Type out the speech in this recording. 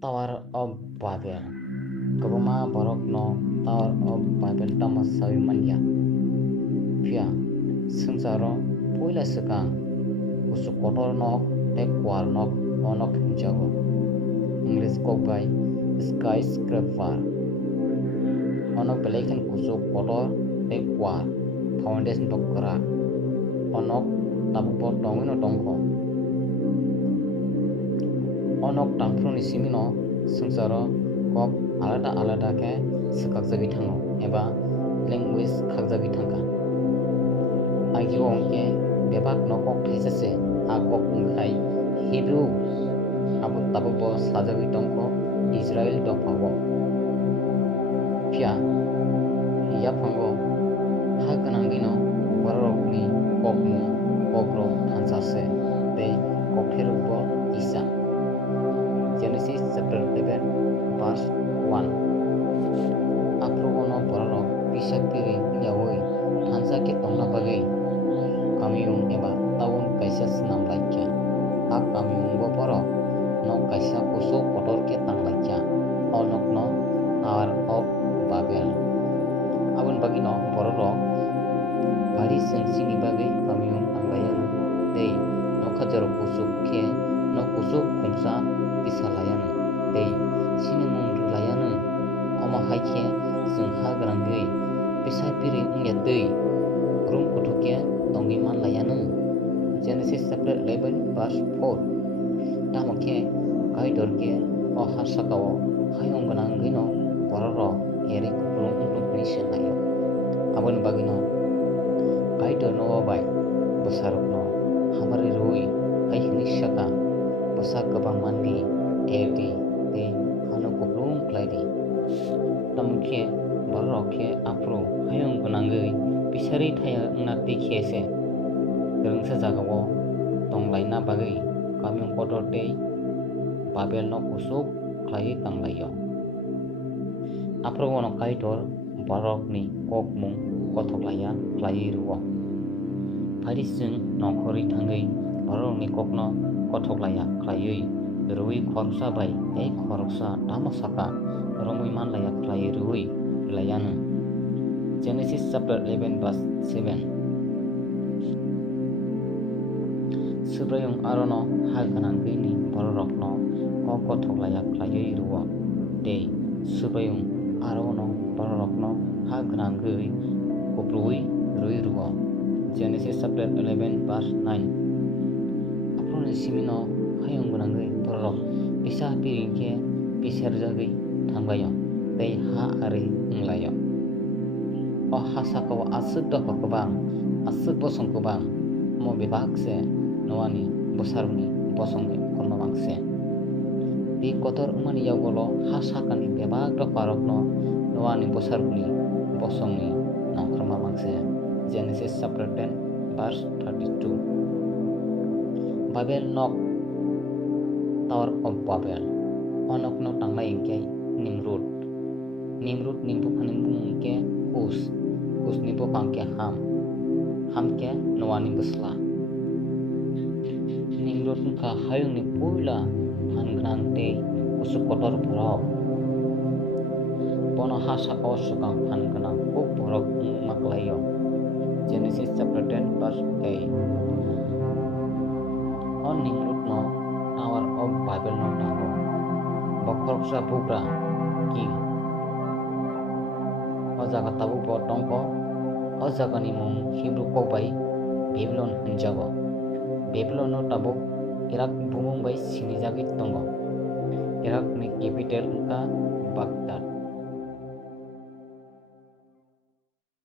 Tower of Babel. Kabuma borok no Tower of Babel tama sawi manya. Pia sengsaro poila sekang usuk kotor nok tekwar nok onok jago. English kok by skyscraper. Onok belekan kusuk kotor tekwar foundation dok kerak. Onok tabupot dongino dongko. Onok tangfroni simino sengsaro kok alada ke sekakjagi thango eba language khakjagi thangka. Agio ongke bebak nokok thesese agok ongkai Hebrew abut tabubo sajagi tongko Israel dopago. Pia ya phango ha kanangino borokni kokmu kokro thansase te kokherubo isa. Genesis chapter 11 verse 1. Aprugono borok pisak piri nyawoi thansa ke tongna bagai kamiung eba taun kaisa senam laikya ak kamiung go borok no kaisa kusuk kotor ke tang laikya onok no Tower of Babel. Abun bagi no borok bari sensini bagai kamiung anglayan dei no khajaro kusuk ke no kusuk khumsa bisalayan dei sini mung layan ama haike sengha grangei pisai piri ngya dei rum kutuke tongiman layan. Genesis chapter 11 verse 4. Tamake kai dorke o hasakao hayong ganangino bororo eri kuplung untuk nation layo. Abun bagino kai dorno bai besarokno hamari rui kai hinishaka besak kabang mandi edi te hanu kuplung klaidi. Tamke borokhe apro hayong ganangei pisari thaya ngati khese rengsa jagao tonglaina bagai kamiung kotor tei Babel no kusuk klai tanglayo. Apro wono kaitor borok ni kokmung kotoklaya klai ruwo. Parisung nokori thangai borok ni kokno kotoklaya klaiui rui khorsa bai ei khorsa tamasaka romui manlaya klai rui layana. Genesis chapter 11 verse 7. Subrayung arono haganangui ni borokno kokotoklaya klaiui ruwo dei subrayung arono borokno haganangui koplui rui ruwo. Genesis chapter 11 verse 9. Aproni simino hayung ganangui borok pisah piringke pisarjagui thangbayo dei ha ari nglayo. O hasakao asuk doko kebang asuk bosong kebang mo bebakse noani bosaruni bosongi korma bangse di kotor umani yagolo hasakani bebak dok parokno noani bosaruni bosongi nongkorma bangse. Genesis chapter 10 verse 32. Babel nok Tower of Babel onok no tangla ingke Nimrud nimbu phanimbu ke Kus nipo pangke ham ke noani besla. Nimrud ka hayung ni puila phangnang te usuk kotor borok pono hasa osukang phangnang ko borok maklayo. Genesis chapter 10 verse 8. On Nimrud no Tower of Babel no tango bokroksa bugra ki o jaga tabu bo tongko o jaga ni mung Hebrew ko bai Babylon hinjago. Babylon no tabuk Iraq bumung bai sinijagi tongo. Iraq ni capital ka Baghdad.